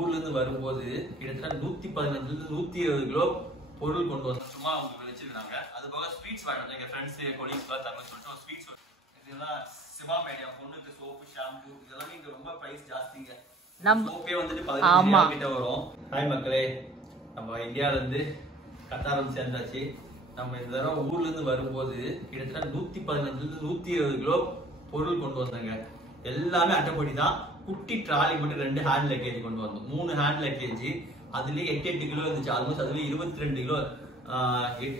ஊர்ல இருந்து வரும்போது கிட்டத்தட்ட 115 120 கிலோ பொருள் கொண்டு வந்து சும்மா அவங்க விளைச்சிருக்காங்க. அது போக ஸ்வீட்ஸ் வாங்கிட்டு எங்க ஃப்ரெண்ட்ஸ் கொலீக்ஸ் எல்லாம் தரணும்னு சொல்லிட்டு ஸ்வீட்ஸ் இதெல்லாம் சிவா மேடியா பொண்ணுக்கு சோப்பு ஷாம்பு இதெல்லாம் இங்க ரொம்ப பிரைஸ் ஜாஸ்திங்க. சோப்பே வந்துட்டு 15 கிட்ட வரும். ஹாய் மக்களே, நம்ம இந்தியால இருந்து கத்தார் வந்து சேர்ந்தாச்சு. நம்ம இந்த தடவை ஊர்ல இருந்து வரும்போது கிட்டத்தட்ட 115 120 கிலோ பொருள் கொண்டு வந்தாங்க. எல்லாமே அட்டைப்படி தான். குட்டி ட்ராலி மட்டும் 2 ஹேண்ட் லக்கேஜ் கொண்டு வந்தோம். 3 ஹேண்ட் லக்கேஜ் அதுலயே 8 கிலோ இருந்துச்சு. ஆல்மோஸ்ட் அதுல 22 கிலோ 7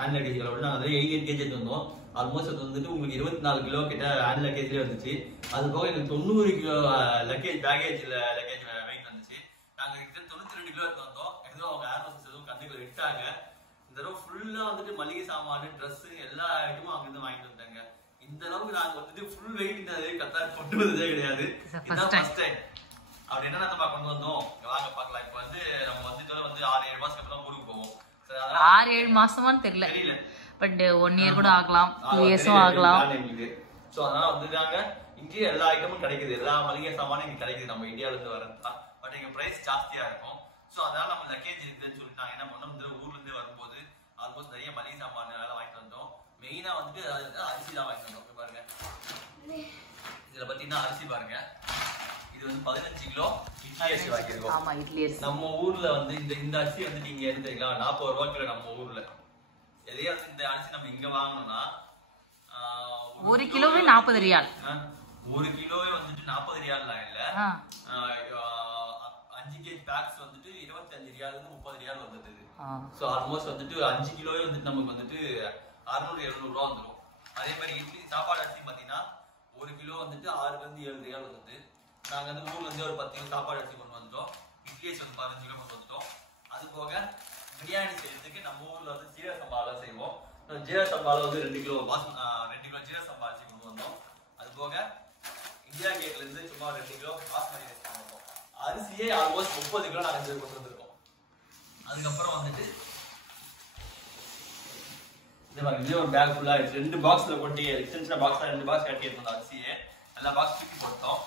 ஹேண்ட் லக்கேஜ் கிலோ அதுல 8 கேஜ் எடுத்து வந்தோம். ஆல்மோஸ்ட் அது வந்துட்டு உங்களுக்கு 24 கிலோ கிட்ட ஹேண்ட் லக்கேஜ்லயே வந்துச்சு. அது போக எனக்கு 90 கிலோ லக்கேஜ் பேகேஜ்ல லக்கேஜ் வெயிட் வந்துச்சு. நாங்க 92 கிலோ எடுத்து வந்தோம். ஏதோ அவங்க ஏர் ஹோஸ்டஸ் எதுவும் கண்டுகளை விட்டாங்க. இந்த தடவை ஃபுல்லா வந்துட்டு மளிகை சாமான் ட்ரெஸ் எல்லா ஐட்டமும் அங்க இருந்து வாங்கிட்டு வந்தாங்க. இந்த அளவுக்கு நாங்க வந்துட்டு ஃபுல் வெயிட் கத்தார் கொண்டு வந்ததே கிடையாது. இதுதான் ஃபர்ஸ்ட் டைம். அப்படி என்ன நம்ம கொண்டு வந்தோம் வாங்க பாக்கலாம். இப்ப வந்து நம்ம வந்து 6-7 மாசத்துக்கு அப்புறம் ஊருக்கு போவோம். 6-7 மாசமான்னு தெரியல, பட் 1 இயர் கூட ஆகலாம், 2 இயர்ஸும் ஆகலாம். சோ அதனால வந்துட்டாங்க. இங்கே எல்லா ஐட்டமும் கிடைக்குது, எல்லா மளிகை சாமானும் இங்க கிடைக்குது நம்ம இந்தியால இருந்து வரதுதான். பட் இங்க பிரைஸ் ஜாஸ்தியா இருக்கும். சோ அதனால நம்ம லக்கேஜ் இருக்குன்னு சொல்லிட்டு நாங்க என்ன பண்ணோம், இந்த ஊர்ல இருந்து வரும்போது ஆல்மோஸ்ட் நிறைய மளிகை சாமான் எல்லாம் வாங்கிட்டு வந்தோம். மெயினா வந்து அரிசி தான் வாங்கிட்டு வந்தோம். பாருங்க, இதுல பாத்தீங்கன்னா அரிசி பாருங்க, இது வந்து 15 கிலோ இட்லி அரிசி வாங்கியிருக்கோம். ஆமா, இட்லி அரிசி. நம்ம ஊர்ல வந்து இந்த அரிசி வந்து நீங்க எடுத்துக்கலாம் 40 ரூபாய் கிலோ. நம்ம ஊர்ல எதையா இந்த அரிசி நம்ம இங்க வாங்கணும்னா 1 கிலோவே 40 ரியால். 1 கிலோவே வந்துட்டு 40 ரியால்லாம் இல்ல, 5 கேஜ் பேக்ஸ் வந்துட்டு 25 ரியால் 30 ரியால் வந்தது. சோ ஆல்மோஸ்ட் வந்துட்டு 5 கிலோவே வந்துட்டு நமக்கு வந்துட்டு 600-700 ரூபா வந்துடும். அதே மாதிரி இட்லி சாப்பாடு அரிசி பாத்தீங்கன்னா 1 கிலோ வந்துட்டு 6-7 ரியால் வந்தது. நாங்க வந்து ஊர்ல இருந்து ஒரு 10 கிலோ சாப்பாடு அரிசி கொண்டு வந்துட்டோம். இட்லி அரிசி வந்து 15 கிலோ கொண்டு வந்துட்டோம். அது போக பிரியாணி செய்யறதுக்கு நம்ம ஊர்ல வந்து ஜீரக சம்பாலாம் செய்வோம். ஜீரக சம்பால வந்து 2 கிலோ ஜீரக சம்பா அரிசி கொண்டு வந்தோம். அது போக இந்தியா கேட்ல இருந்து சும்மா 2 கிலோ பாஸ்மதி ரைஸ் கொண்டு வந்தோம். அரிசியே ஆல்மோஸ்ட் 30 கிலோ நாங்க கொண்டு வந்திருக்கோம். அதுக்கப்புறம் வந்துட்டு இதே ஒரு பேக் ஃபுல்லா 2 பாக்ஸ்ல கொட்டி சின்ன பாக்ஸ்ல 2 பாக்ஸ் கட்டி எடுத்து அரிசியே எல்லா பாக்ஸ் தூக்கி போட்டோம்.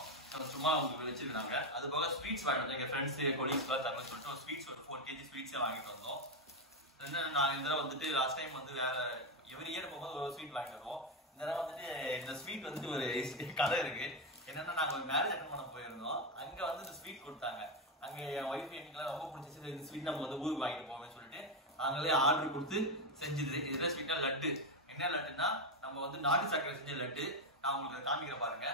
சும்மா உங்களுக்கு வச்சிருக்காங்க. அது போக ஸ்வீட்ஸ் வாங்கிட்டு எங்க ஃப்ரெண்ட்ஸ் கொலீக்ஸ் எல்லாம் தரணும்னு சொல்லிட்டு ஸ்வீட்ஸ் ஒரு 4 கேஜி ஸ்வீட்ஸே வாங்கிட்டு வந்தோம். நாங்க இந்த தடவை வந்துட்டு லாஸ்ட் டைம் வந்து வேற எவ்ரி இயர் போகும்போது ஒரு ஸ்வீட் வாங்கிட்டு வருவோம். இந்த தடவை வந்துட்டு இந்த ஸ்வீட் வந்துட்டு ஒரு கதை இருக்கு. என்னன்னா நாங்க ஒரு மேரேஜ் அட்டன் பண்ண போயிருந்தோம். அங்க வந்து இந்த ஸ்வீட் கொடுத்தாங்க. அங்க என் ஒய்ஃப் எங்களுக்குலாம் ரொம்ப பிடிச்சிச்சு. இந்த ஸ்வீட் நம்ம வந்து ஊருக்கு வாங்கிட்டு போவேன்னு சொல்லிட்டு நாங்களே ஆர்டர் கொடுத்து செஞ்சது. இதுல ஸ்வீட்டா லட்டு. என்ன லட்டுன்னா நம்ம வந்து நாட்டு சர்க்கரை செஞ்ச லட்டு. நான் உங்களுக்கு காமிக்கிறேன் பாருங்க.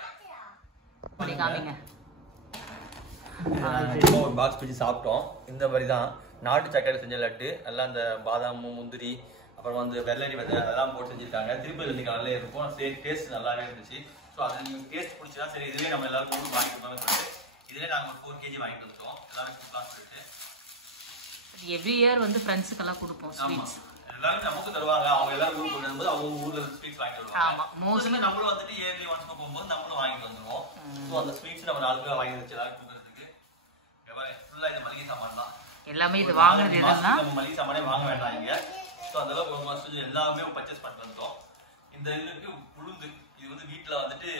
ஒரு பாக்ஸ் பிடிச்சி சாப்பிட்டோம். இந்த மாதிரி தான் நாட்டு சர்க்கரை செஞ்ச லட்டு. எல்லாம் இந்த பாதாம் முந்திரி அப்புறம் வந்து வெள்ளரி விதை அதெல்லாம் போட்டு செஞ்சிருக்காங்க. திருப்பதி வெள்ளி கலர்ல இருக்கும். சரி, டேஸ்ட் நல்லாவே இருந்துச்சு. ஸோ அது நீங்க டேஸ்ட் பிடிச்சா சரி இதுவே நம்ம எல்லாரும் ஊருக்கு வாங்கிட்டு சொல்லிட்டு இதுவே நாங்கள் ஒரு 4 கேஜி வாங்கிட்டு வந்துட்டோம். எல்லாரும் கொடுக்கலாம்னு சொல்லிட்டு எவ்ரி இயர் வந்து ஃப்ரெண்ட்ஸுக்கெல்லாம் கொடுப்போம் ஸ்வீட்ஸ். எல்லாரும் நமக்கு தருவாங்க. அவங்க எல்லாரும் ஊருக்கு கொண்டு வரும்போது அவங்க ஊர்ல ஸ்வீட்ஸ் வாங்கிட்டு வருவாங்க. மோஸ்ட்லி நம்மளும் வந்துட்டு இயர்லி ஒன்ஸ் போகும்போது நம்மளும் வாங்கிட்டு வந்துருவோம். ஸோ அந்த ஸ்வீட்ஸ் நம்ம 4 கிலோ வாங்கி வச்சு எல்லாரும் கொடுக்கறதுக்கு ஃபுல்லா இந்த மளிகை சாமான் தான். எல்லாமே இது வாங்குறது எதுனா நம்ம மளிகை சாமானே வாங்க வேண்டாம் இங்க. ஸோ அதெல்லாம் ஒரு மாசம் எல்லாமே பர்ச்சேஸ் பண்ணிட்டு வந்தோம். இந்த இதுக்கு உளுந்து, இது வந்து வீட்டுல வந்துட்டு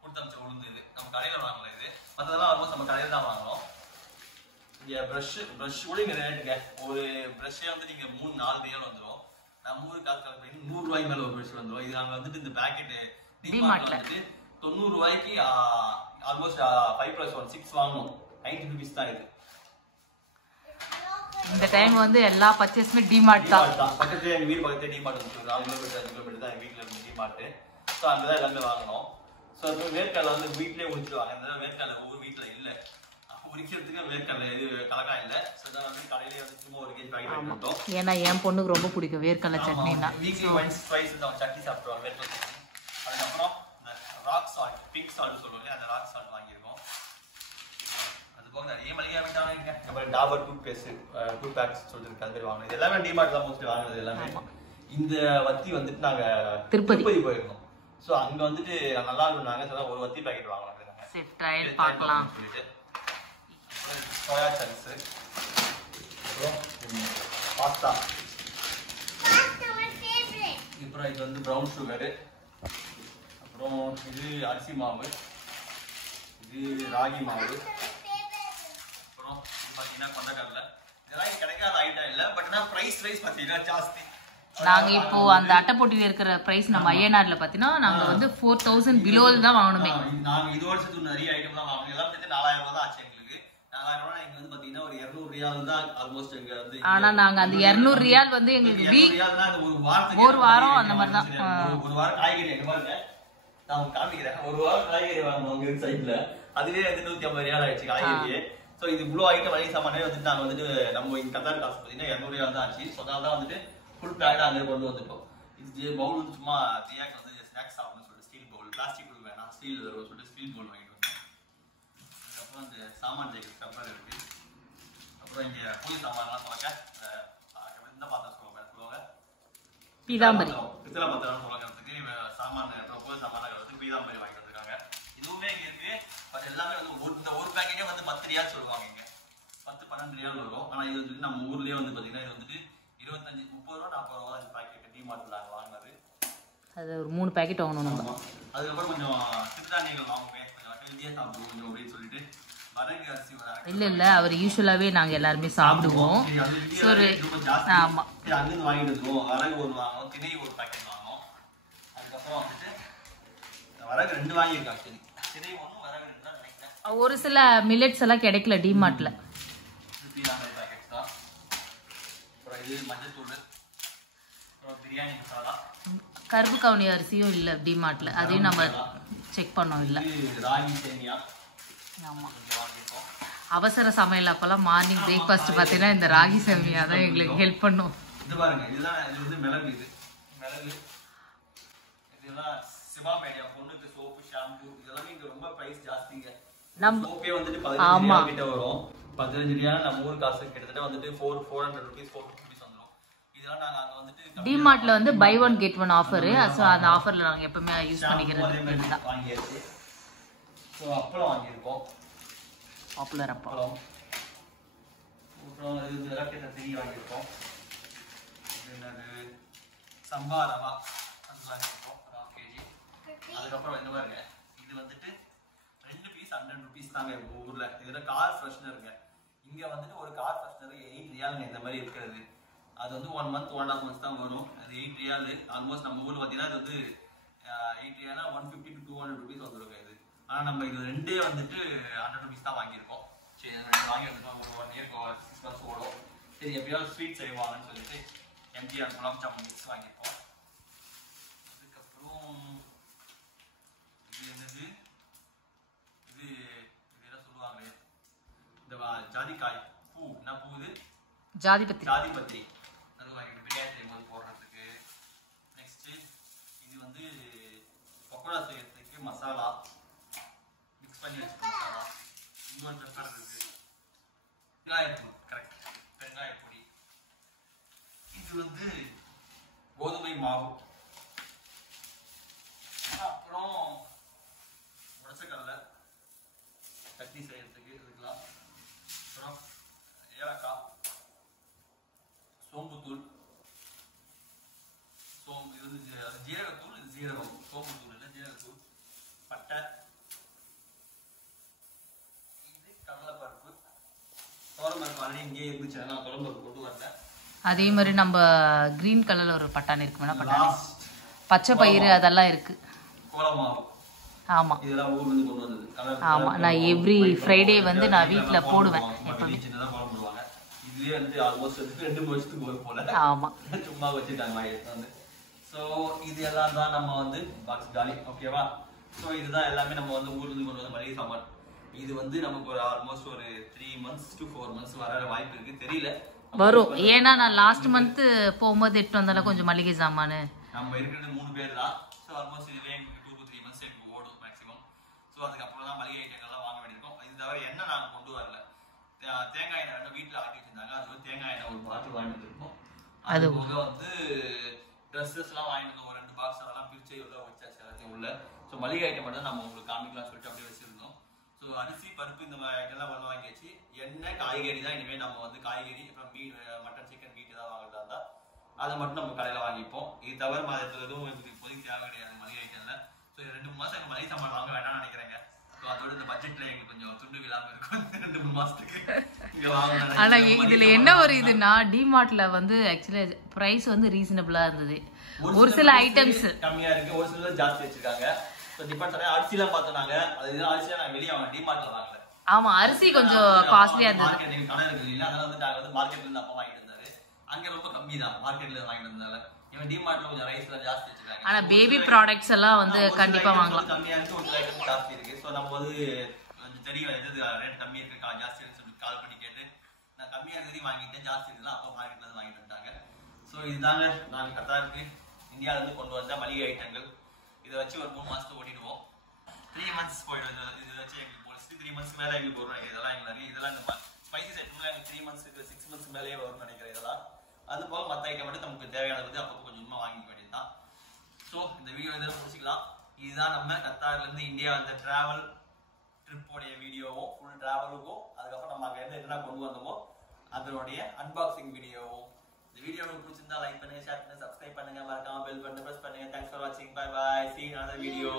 கொடுத்தமிச்ச உளுந்து. இது நம்ம கடையில வாங்கல. இது மற்றதெல்லாம் ஆல்மோஸ்ட் நம்ம கடையில தான் வாங்கணும். இங்க பிரஷ் கூட இங்க ரேட்டுங்க. ஒரு பிரஷ்ஷே வந்து நீங்க 3-4 ரியால் வந்துடும். நம்ம ஊருக்கு காசு 100 ரூபாய்க்கு மேல ஒரு பிரஷ் வந்துடும். இது நாங்க வந்துட்டு இந்த பேக்கெட் டிமார்ட்ல வந்துட்டு 90 ரூபாய்க்கு ஆல்மோஸ்ட் 5+1 6 வாங்கணும். 90 ரூபீஸ் தான் இது. இந்த டைம் வந்து எல்லா பர்ச்சேஸ்மே டிமார்ட் தான். பக்கத்துல எங்க வீடு பக்கத்துல டிமார்ட் வந்து 4 கிலோமீட்டர் 5 கிலோமீட்டர் தான் எங்க வீட்டுல இருந்து டிமார்ட். ஸோ அங்கதான் எல்லாமே வாங்கணும். ஸோ இப்போ வேர்க்கடலை வந்து வீட்லயே உரிச்சிடுவாங்க. இந்த வேர்க்கடலை ஒவ்வொரு வீட்டுல இல்ல, உரிக்கிறதுக்கு வேர்க்கடலை இது கலக்கா இல்ல. ஸோ அதான் வந்து கடையிலேயே வந்து சும்மா 1 கேஜி பாக்கெட் வாங்கிட்டோம். ஏன்னா என் பொண்ணுக்கு ரொம்ப பிடிக்கும் வேர்க்கடலை சட்னினா. வீக்லி ஒன்ஸ் ட்வைஸ் அவங்க சட்னி சாப்பிடுவாங்க வேர்க்கடலை சட்னி. அதுக்கப்புறம் இந்த ராக் சால்ட், பிங்க் சால்ட் சொல்லுவாங்க, அந்த ராக் சால்ட் வாங்கியிருக்கோம். அது போக நிறைய மளிகை ஐட்டம் வாங்கிருக்கேன். அப்புறம் Dabur toothpaste, tooth packs சொல்லிருக்கு, அது மாதிரி வாங்கினது எல்லாமே டிமார்ட் தான் மோஸ்ட்லி வாங்குறது எல்லாமே. இந்த வத்தி வந்துட்டு நாங்க திருப்பதி போயிருந்தோம். ஸோ அங்க வந்துட்டு நல்லா இருந்தாங்க. ஒரு வத்தி பாக்கெட் வாங்கலாம். ட்ரையல் பார்க்கலாம் சொல்லிட்டு சோயா சங்க்ஸ், அப்புறம் பாஸ்தா, அப்புறம் இது வந்து ப்ரௌன் சுகரு, அப்புறம் இது அரிசி மாவு, இது ராகி மாவு, பிரைஸ் பாத்தீங்கன்னா ஜாஸ்தி. நாங்க இப்போ அந்த அட்டை போட்டியில இருக்கிற பிரைஸ் நம்ம ஐஎன்ஆர்ல பாத்தீங்கன்னா நாங்க வந்து 4000 பிலோல தான் வாங்கணுமே. நாங்க இது வருஷத்துக்கு நிறைய ஐட்டம் தான் வாங்கணும். எல்லாம் சேர்த்து 4000 ரூபாய் தான் ஆச்சு எங்களுக்கு. 4000 ரூபாய் இங்க வந்து பாத்தீங்கன்னா ஒரு 200 ரியால் தான் ஆல்மோஸ்ட் இங்க வந்து. ஆனா நாங்க அந்த 200 ரியால் வந்து எங்களுக்கு ஒரு வாரம் அந்த மாதிரி தான். ஒரு வாரம் காய்கறி எங்க பாருங்க நான் காமிக்கிறேன். ஒரு வாரம் காய்கறி வாங்கணும் உங்க சைட்ல. அதுவே வந்து 150 ரியால் ஆயிடுச்சு காய்கறி. சோ இது இவ்வளவு ஐட்டம் மளிகை சாமானே வந்துட்டு நாங்க வந்துட்டு நம்ம இங்க கத்தார் காசு பாத்தீங்கன்னா 200 ரியால் தான் ஆச்சு. சோ அதனால தான் வந்துட்டு ஃபுல் பேக்கா அங்கே கொண்டு வந்துட்டோம். இது பவுல் வந்து சும்மா தியாக்கு வந்து ஸ்நாக்ஸ் சாப்பிடணும்னு சொல்லிட்டு ஸ்டீல் பவுல், பிளாஸ்டிக் பவுல் வேணாம் ஸ்டீல் சொல்லிட்டு ஸ்டீல் பவுல் வாங்கிட்டு வந்தோம். அதுக்கப்புறம் இந்த சாமான் தேய்க்கிற கப்பர் இருக்கு. அப்புறம் இங்கே பூஜை சாமான்லாம் சொல்லுங்க இந்த பாத்திரம் சொல்லுவாங்க பீதாம்பரி பித்தளை பாத்திரம் சொல்லுங்கிறதுக்கு சாமான் பூஜை சாமான் வந்து பீதாம்பரி வாங்கிட்டு வந்திருக்காங்க. இதுவுமே இங்கே இருக்கு. பட் எல்லாமே வந்து இந்த ஒரு பேக்கெட்டே வந்து 10 ரியால் சொல்லுவாங்க. இங்க 10-12 ரியால் வரும். ஆனா இது வந்து நம்ம ஊர்லயே வந்து பாத்தீங்கன்னா இது வந்துட்டு 25-30 ரூபா 40 ரூபா இந்த பாக்கெட் டிமார்ட்ல நாங்க வாங்குனது. அது ஒரு 3 பாக்கெட் வாங்கணும் நம்ம. அதுக்கப்புறம் கொஞ்சம் சிறுதானியங்கள் வாங்குவே, கொஞ்சம் ஹெல்தியா சாப்பிடுவோம் கொஞ்சம் அப்படின்னு சொல்லிட்டு வரகு அரிசி இல்ல அவர் யூசுவலாவே நாங்க எல்லாருமே சாப்பிடுவோம். ஆமா அங்கிருந்து வாங்கிட்டு வந்துருவோம். வரகு ஒரு வாங்குவோம், திணை ஒரு பாக்கெட் வாங்குவோம். அதுக்கப்புறம் வந்துட்டு வரகு 2 வாங்கியிருக்காங்க. சரி திணை 1 வரகு 2 தான் நினைக்கிறேன். ஒரு சில மில்லட்ஸ் எல்லாம் கிடைக்கல டிமார்ட்ல. பாக்கெட் தான். அப்புறம் இது மஞ்சத்தூள், அப்புறம் பிரியாணி மசாலா, கருப்பு கவுனி அரிசியும் இல்ல டிமார்ட்ல. அதையும் நம்ம செக் பண்ணோம். இல்ல ராகி சேமியா. ஆமா அவசர சமையல் அப்பெல்லாம் மார்னிங் பிரேக்ஃபாஸ்ட் பாத்தீங்கன்னா இந்த ராகி சேமியா தான் எங்களுக்கு ஹெல்ப் பண்ணும். இது பாருங்க இதுதான் இது வந்து மிளகு. இது மிளகு இதெல்லாம் சிவாமேடியா பொண்ணுக்கு சோப்பு ஷாம்பு இதெல்லாம் இங்க ரொம்ப பிரைஸ் ஜாஸ்திங்க. நம்ம சோப்பே வந்துட்டு 15 ரியால் கிட்ட வரும். 15 ரியால் நம்ம ஊர் காசு கிட்டத்தட்ட வந்துட்டு 400 rupees 450 rupees வந்துரும். இதெல்லாம் நாங்க அங்க வந்துட்டு டிமார்ட்ல வந்து buy one get one offer. So அந்த ஆஃபர்ல நாங்க எப்பவுமே யூஸ் பண்ணிக்கிறது வாங்கியாச்சு. சோ அப்பளம் வாங்கியிருக்கோம். பாப்புலர் அப்பளம். அப்புறம் இது ராக்கெட்ட திரி வாங்கியிருக்கோம். என்னது சம்பா ரவா அது வாங்கியிருக்கோம் 1 kg. அதுக்கப்புறம் என்ன பாருங்க இது வந்துட்டு 2 பீஸ் 100 rupees தாங்க ஊர்ல. இதுல கார் ஃப்ரெஷ்னருங்க. இங்க வந்துட்டு ஒரு கார் ஃப்ரெஷ்னர் 8 ரியாலுங்க இந்த மாதிரி இருக்கிறது. அது வந்து 1 month 1.5 months தான் வரும். அது 8 ரியால். ஆல்மோஸ்ட் நம்ம ஊர்ல பாத்தீங்கன்னா அது வந்து 8 ரியால்னா 150 to 200 rupees வந்துருங்க இது. ஆனா நம்ம இது ரெண்டே வந்துட்டு 100 rupees தான் வாங்கியிருக்கோம். சரி ரெண்டு வாங்கி வந்துட்டோம். ஒரு 1 year 6 months ஓடும். சரி எப்பயாவது ஸ்வீட் செய்வாங்கன்னு சொல்லிட்டு எம்ஜிஆர் குலாப் ஜாமுன் மிக்ஸ் வாங்கியிருக்கோம். அதுக்கப்புறம் இது என்னது இது என்ன சொல்லுவாங்களே இந்த ஜாதிக்காய் பூ. என்ன பூ இது? ஜாதிபத்திரி. அது வாங்கிட்டு பிரியாணி செய்யும்போது போடுறதுக்கு. நெக்ஸ்ட் இது வந்து பக்கோடா செய்யறதுக்கு மசாலா மிக்ஸ் பண்ணி வச்சுக்க மசாலா. இன்னொரு பெப்பர் இருக்கு. வெங்காயத்தூள் கரெக்ட் வெங்காயப்பொடி. இது வந்து கோதுமை மாவு. அப்புறம் உடச்சக்கடலை சட்னி செய்யறதுக்கு இதுக்கெல்லாம். அப்புறம் ஏலக்காய், சோம்புத்தூள், இது வந்து ஜீரகத்தூள், இது ஜீரகம். சோம்புத்தூள் இல்லை ஜீரகத்தூள், பட்டை, இது கடலைப்பருப்பு, தோரம்பருப்பு ஆல்ரெடி இங்கே இருந்துச்சு. நான் தோரம்பருப்பு கொண்டு வரல. அதே மாதிரி நம்ம கிரீன் கலர்ல ஒரு பட்டாணி இருக்கு. பட்டாணி பச்சை பயிறு அதெல்லாம் இருக்கு. கோலமாவு. ஆமா இதெல்லாம் ஊர்ல இருந்து கொண்டு வந்தது. ஆமா நான் எவ்ரி ஃப்ரைடே வந்து நான் வீட்ல போடுவேன். சின்னதா கோலம் போடுவாங்க. இதுலயே வந்து ஆல்மோஸ்ட் 2 வருஷத்துக்கு ஒரு போல. ஆமா சும்மா வச்சிட்டாங்க வந்து. சோ இது எல்லாம் தான் நம்ம வந்து பாக்ஸ் காலி. ஓகேவா? சோ இதுதான் எல்லாமே நம்ம வந்து ஊர்ல இருந்து கொண்டு வந்த மளிகை சாமான். இது வந்து நமக்கு ஒரு ஆல்மோஸ்ட் ஒரு 3 months to 4 months வர வாய்ப்பு இருக்கு. தெரியல வரும். ஏன்னா நான் லாஸ்ட் மந்த் போகும்போது எட்டு வந்தால கொஞ்சம் மளிகை சாமானு. நம்ம இருக்கிறது 3 பேர் தான். ஸோ ஆல்மோஸ்ட் இதுவே எங்களுக்கு 2 to 3 months ஓடும் மேக்ஸிமம். ஸோ அதுக்கப்புறம் தான் மளிகை ஐட்டங்கள்லாம் வாங்க வேண்டியிருக்கும். இது தவிர எண்ணெய் நாங்கள் கொண்டு வரல. தேங்காய் எண்ணெய் வந்து வீட்டில் ஆட்டி வச்சிருந்தாங்க. அது வந்து தேங்காய் எண்ணெய் ஒரு பாட்டில் வாங்கிட்டு வந்துருக்கோம். அது போக வந்து ட்ரெஸ்ஸஸ்லாம் வாங்கிட்டு வந்தோம். ஒரு 2 பாக்ஸ் அதெல்லாம் பிரிச்சு உள்ள வச்சாச்சு எல்லாத்தையும் உள்ள. ஸோ மளிகை ஐட்டம் மட்டும் நம்ம உங்களுக்கு காமிக்கலாம் சொல்லிட்டு அப்படியே வச்சிருந்தோம். ஸோ அரிசி பருப்பு இந்த மாதிரி ஐட்டம்லாம் வந்து வாங்கியாச்சு. எண்ணெய் காய்கறி தான் இனிமேல் நம்ம வந்து காய்கறி அப்புறம் மீன் மட்டன் சிக்கன் மீட் ஏதாவது வாங்குறதா இருந்தால் அதை மட்டும் நம்ம கடையில் வாங்கிப்போம். இது தவிர மதத்தில் எதுவும் இப்போதைக்கு தேவை கிடையாது மளிகை ஐட்டம்ல. ஸோ 2-3 மாதம் எங்கள் மளிகை சாமான் வாங்க வேணாம்னு நினைக்கிறேங்க. ஸோ அதோட இந்த பட்ஜெட்டில் எங்களுக்கு கொஞ்சம் துண்டு விழாமல் இருக்கும். 2-3 மாதத்துக்கு இங்கே ஆனா இதுல என்ன ஒரு இதுன்னா டிமார்ட்ல வந்து ஆக்சுவலி பிரைஸ் வந்து ரீசனபிளா இருந்தது. ஒரு சில ஐட்டம்ஸ் கம்மியா இருக்கு, ஒரு சில ஜாஸ்தி வச்சிருக்காங்க. சோ டிபெண்ட்ஸ் ஆன அரிசிலாம் பார்த்தனாங்க. அது அரிசிலாம் நான் வெளிய வாங்க டிமார்ட்ல வாங்கல. ஆமா அரிசி கொஞ்சம் காஸ்ட்லியா இருந்தது. மார்க்கெட்டிங் கணக்கு இருக்கு இல்ல, அதனால வந்து நாங்க வந்து மார்க்கெட்ல இருந்து அப்பா வாங்கிட்டு இருந்தாரு. அங்க ரொம்ப கம்மி தான் மார்க்கெட்ல வாங்கிட்டு இருந்தால. இவன் டிமார்ட்ல கொஞ்சம் ரைஸ்ல ஜாஸ்தி வச்சிருக்காங்க. ஆனா பேபி ப்ராடக்ட்ஸ் எல்லாம் வந்து கண்டிப்பா வாங்கலாம். கம்மியா இருக்கு, ஒரு ஐட்டம் ஜாஸ்தி இருக்கு. சோ நம்ம வந்து கொஞ்சம் தெரியும் எது ரேட் கம்மி இருக்கு ஜாஸ்தி இருக்குன்னு சொல்லி கால் பண்ணி கேட்டு நான் கம்மியா இருக்கிறது வாங்கிட்டேன், ஜாஸ்தி இருக்குன்னா அப்பா மார்க்கெட்ல இருந்து வாங்கிட்டு வந்துட்டாங்க. சோ இதுதாங்க நாங்க கத்தாருக்கு இந்தியால இருந்து கொண்டு வந்த மளிகை ஐட்டங்கள். இதை வச்சு ஒரு 3 மாசத்துக்கு ஓடிடுவோம். 3 months போயிடும். இது வச்சு எங்களுக்கு 3 months மேல எங்களுக்கு வரும் நினைக்கிறேன். இதெல்லாம் எங்களுக்கு இதெல்லாம் இந்த ஸ்பைசஸ் ஐட்டம்ல எங்களுக்கு 3 months 6 months மேலேயே வரும்னு நினைக்கிறேன். இதெல்லாம் அது போக மற்ற ஐட்டம் மட்டும் நமக்கு தேவையானது அப்போ கொஞ்சமா வாங்கிக்க வேண்டியதுதான். ஸோ இந்த வீடியோ இதெல்லாம் முடிச்சுக்கலாம். இதுதான் நம்ம கத்தார்ல இருந்து இந்தியா வந்த டிராவல் ட்ரிப்போடைய வீடியோவும் ஃபுல் டிராவலுக்கும் அதுக்கப்புறம் நம்ம அங்கே இருந்து என்ன கொண்டு வந்தோமோ அதனுடைய அன்பாக்சிங் வீடியோவும். இந்த வீடியோ உங்களுக்கு பிடிச்சிருந்தா லைக் பண்ணுங்க, ஷேர் பண்ணுங்க, சப்ஸ்கிரைப் பண்ணுங்க, மறக்காம பெல் பட்டனை பிரஸ் பண்ணுங்க. தேங்க்ஸ் ஃபார் வாட்சிங். Bye bye. See you in another video.